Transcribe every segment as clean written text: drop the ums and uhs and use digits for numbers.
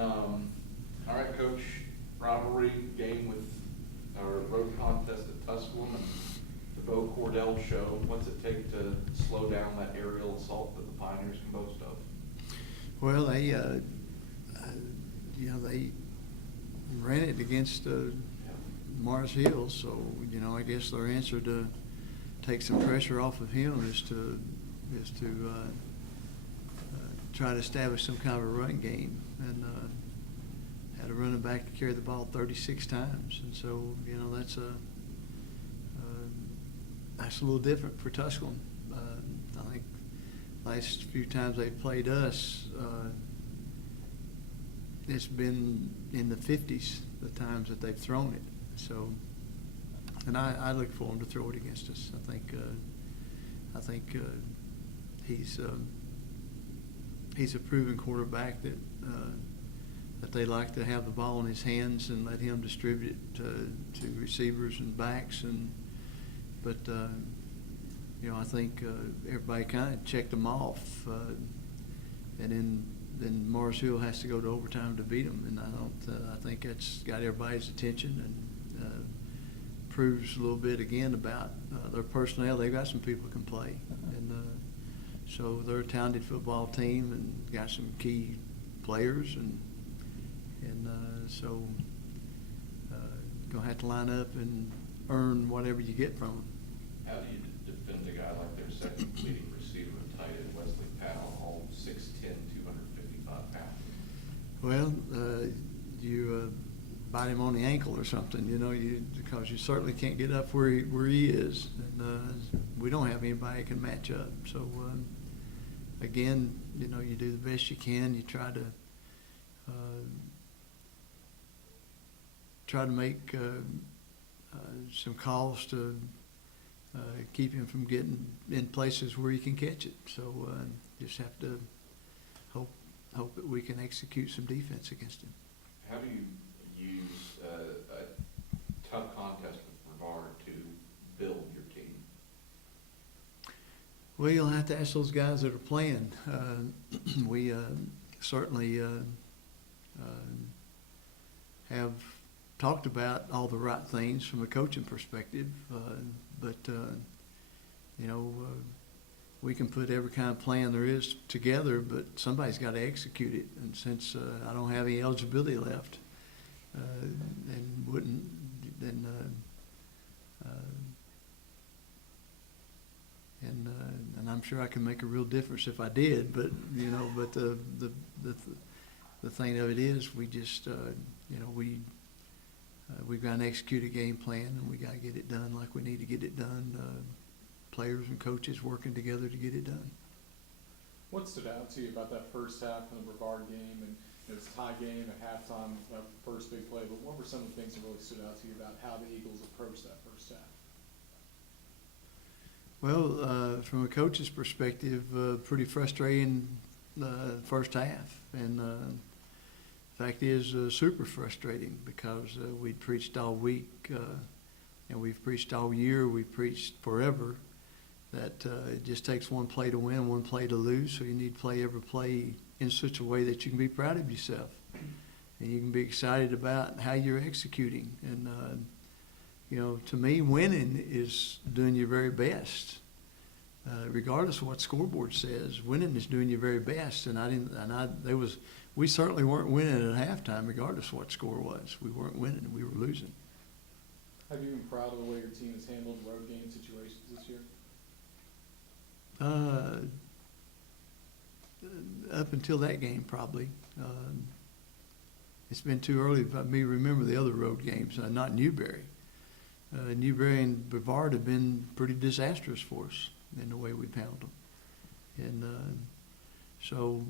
All right, Coach, rivalry game with our road contest at Tusculum and the Bo Cordell show. What's it take to slow down that aerial assault that the Pioneers can boast of? Well, they ran it against Mars Hill, so I guess their answer to take some pressure off of him is to try to establish some kind of a run game, and had a running back to carry the ball 36 times, and so that's a little different for Tusculum. I think last few times they played us, it's been in the 50s the times that they've thrown it. So, and I look for him to throw it against us. I think he's a proven quarterback that they like to have the ball in his hands and let him distribute it to receivers and backs. But I think everybody kind of checked them off, and then Mars Hill has to go to overtime to beat them, and I think that's got everybody's attention and proves a little bit again about their personnel. They've got some people who can play, and so they're a talented football team and got some key players, and so gonna have to line up and earn whatever you get from them. How do you defend a guy like their second leading receiver and tight end Wesley Powell, all 6'10", 255 pounds? Well, you bite him on the ankle or something, because you certainly can't get up where he is, and we don't have anybody that can match up. So again, you do the best you can. You try to make some calls to keep him from getting in places where he can catch it. So just have to hope that we can execute some defense against him. How do you use a tough contest with Brevard to build your team? Well, you'll have to ask those guys that are playing. We certainly have talked about all the right things from a coaching perspective, but we can put every kind of plan there is together, but somebody's got to execute it. And since I don't have any eligibility left, and I'm sure I can make a real difference if I did. But but the thing of it is, we just we've got to execute a game plan, and we got to get it done like we need to get it done. Players and coaches working together to get it done. What stood out to you about that first half in the Brevard game? And it was a tie game at halftime, first big play, but what were some of the things that really stood out to you about how the Eagles approached that first half? Well, from a coach's perspective, pretty frustrating first half. And the fact is, super frustrating because we'd preached all week and we've preached all year, we've preached forever that it just takes one play to win, one play to lose. So you need to play every play in such a way that you can be proud of yourself and you can be excited about how you're executing. And, to me, winning is doing your very best. Regardless of what the scoreboard says, winning is doing your very best. We certainly weren't winning at halftime, regardless of what the score was. We weren't winning, we were losing. Have you been proud of the way your team has handled road game situations this year? Up until that game, probably. It's been too early for me to remember the other road games, not Newberry. Newberry and Brevard have been pretty disastrous for us in the way we've handled them. And so,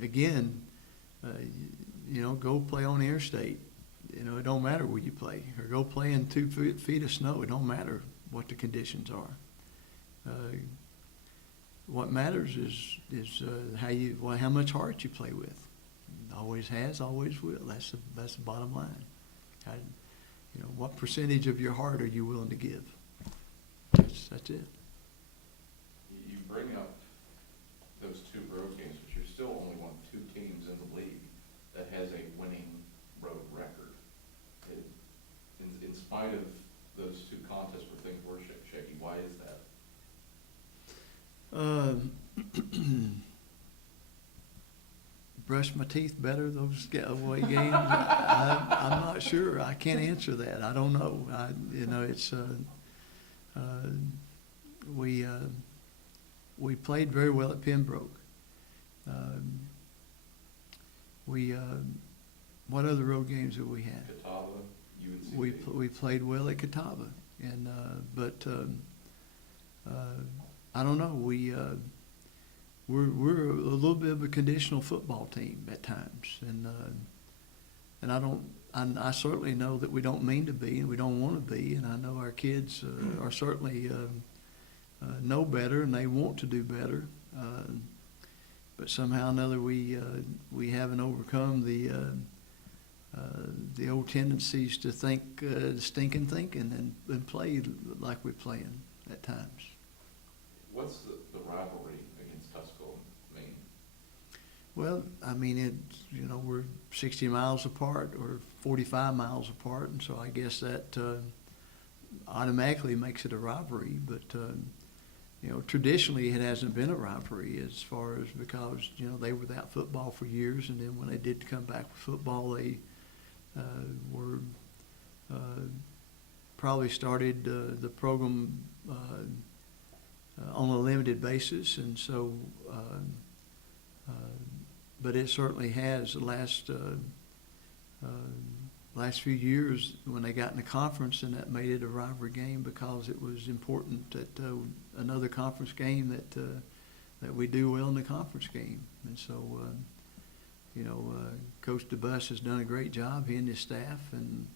again, go play on the interstate. It don't matter where you play. Or go play in 2 feet of snow. It don't matter what the conditions are. What matters is how much heart you play with. Always has, always will. That's the bottom line. What percentage of your heart are you willing to give? That's it. You bring up those 2 road games, but you're still only brush my teeth better those away games? I'm not sure. I can't answer that. I don't know. It's we played very well at Pembroke. What other road games have we had? Catawba, UNC. We played well at Catawba, and but I don't know. We're a little bit of a conditional football team at times, and I certainly know that we don't mean to be, and we don't want to be, and I know our kids are certainly know better, and they want to do better, but somehow or another we haven't overcome the old tendencies to think stinking thinking and play like we're playing at times. What's the rivalry against Tusculum mean? Well, I mean, we're 60 miles apart or 45 miles apart, and so I guess that automatically makes it a rivalry. But, traditionally it hasn't been a rivalry as far as because, they were without football for years, and then when they did come back with football, they were probably started the program on a limited basis, and so but it certainly has the last few years when they got in the conference, and that made it a rivalry game because it was important that another conference game that we do well in the conference game, and so Coach DeBus has done a great job, he and his staff, and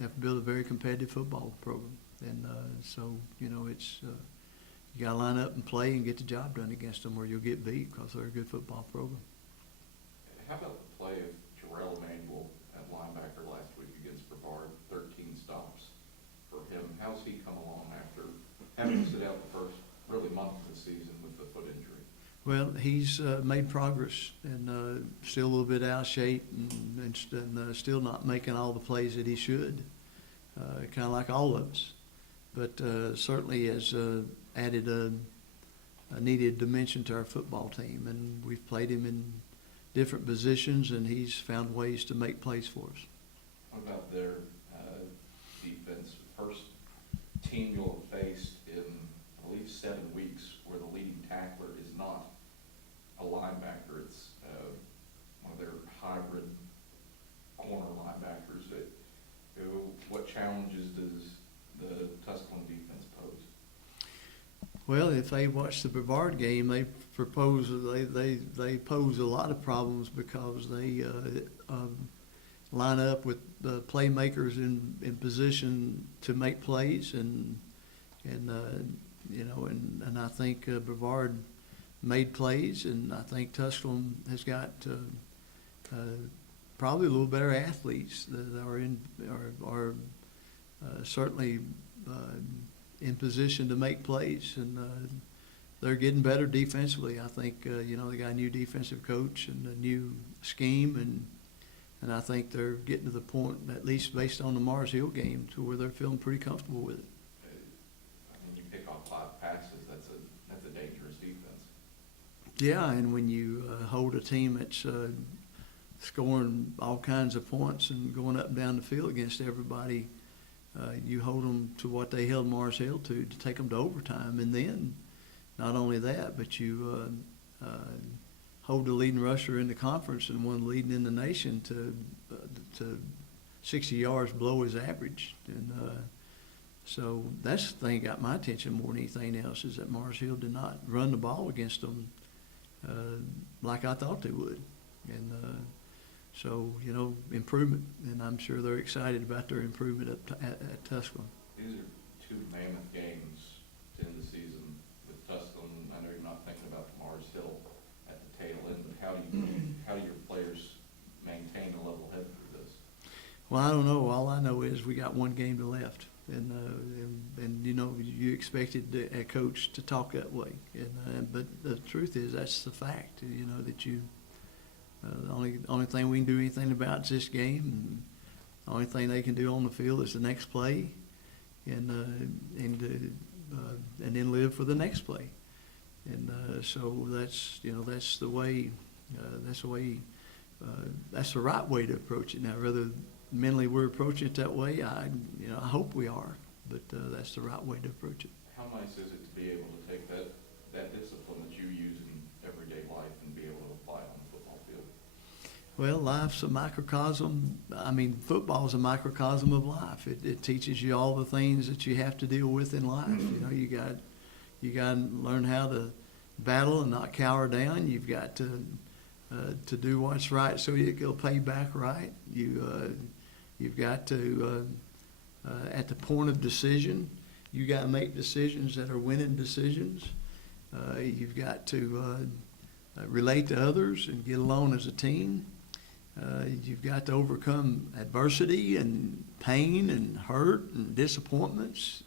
have built a very competitive football program. And so, it's you got to line up and play and get the job done against them, or you'll get beat because they're a good football program. How about the play of Jarrell Emanuel at linebacker last week against Brevard? 13 stops for him. How's he come along after having to sit out the first really month of the season with the foot injury? Well, he's made progress and still a little bit out of shape and still not making all the plays that he should, kind of like all of us. But certainly has added a needed dimension to our football team, and we've played him in different positions, and he's found ways to make plays for us. What about their defense? First team you'll have faced in, I believe, 7 weeks where the leading tackler is not a linebacker. It's one of their hybrid corner linebackers. What challenges does the Tusculum defense pose? Well, if they watch the Brevard game, they pose a lot of problems because they line up with the playmakers in position to make plays, and I think Brevard made plays, and I think Tusculum has got probably a little better athletes that are certainly in position to make plays, and they're getting better defensively. I think they got a new defensive coach and a new scheme, and I think they're getting to the point, at least based on the Mars Hill game, to where they're feeling pretty comfortable with it. I mean, you pick off 5 passes. That's a dangerous defense. Yeah, and when you hold a team that's scoring all kinds of points and going up and down the field against everybody, you hold them to what they held Mars Hill to take them to overtime. And then not only that, but you hold the leading rusher in the conference and one leading in the nation to 60 yards below his average. And so that's the thing that got my attention more than anything else, is that Mars Hill did not run the ball against them like I thought they would. And so, improvement, and I'm sure they're excited about their improvement at Tusculum. These are 2 mammoth games to end the season with Tusculum. I know you're not thinking about Mars Hill at the tail end, but how do your players maintain a level head through this? Well, I don't know. All I know is we got 1 game left, and you expected a coach to talk that way, but the truth is that's the fact. That you. The only thing we can do anything about is this game, and the only thing they can do on the field is the next play, and then live for the next play. And So that's, that's the way, that's the right way to approach it. Now, whether mentally we're approaching it that way, I hope we are, but that's the right way to approach it. How nice is it to be able to take that discipline that you use in everyday life and be able to apply it on the football field? Well, life's a microcosm. I mean, football is a microcosm of life. It teaches you all the things that you have to deal with in life. You got to learn how to battle and not cower down. You've got to do what's right so you'll pay back right. You've got to at the point of decision, you got to make decisions that are winning decisions. You've got to relate to others and get along as a team. You've got to overcome adversity and pain and hurt and disappointments.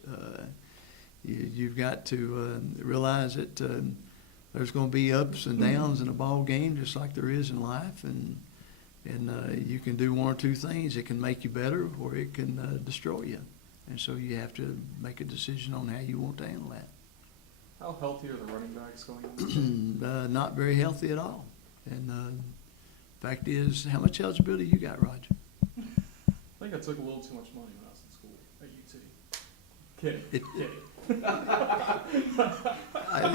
You've got to realize that there's going to be ups and downs in a ball game, just like there is in life, and you can do one or two things. It can make you better, or it can destroy you. And so you have to make a decision on how you want to handle that. How healthy are the running backs going into Not very healthy at all. And fact is, how much eligibility you got, Roger? I think I took a little too much money when I was in school at UT. Kidding.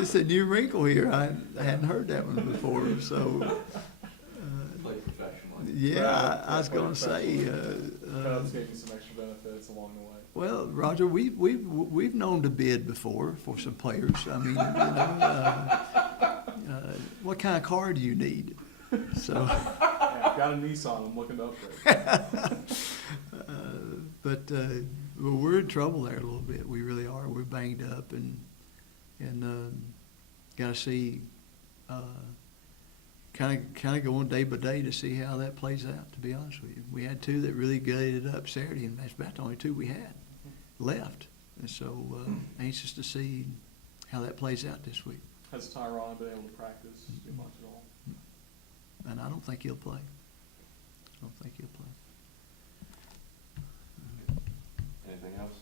It's a new wrinkle here. I hadn't heard that one before. So, Play professionally. yeah, I was going to say. Cubs gave me some extra benefits along the way. Well, Roger, we've known to bid before for some players. I mean, what kind of car do you need? So, yeah, I've got a Nissan. I'm looking to upgrade. Well, we're in trouble there a little bit. We really are. We're banged up and got to see kind of going day by day to see how that plays out. To be honest with you, we had two that really gutted it up Saturday, and that's about the only two we had left. And so anxious to see how that plays out this week. Has Tyron been able to practice too much at all? And I don't think he'll play. Anything else?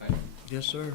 Thank you. Yes, sir.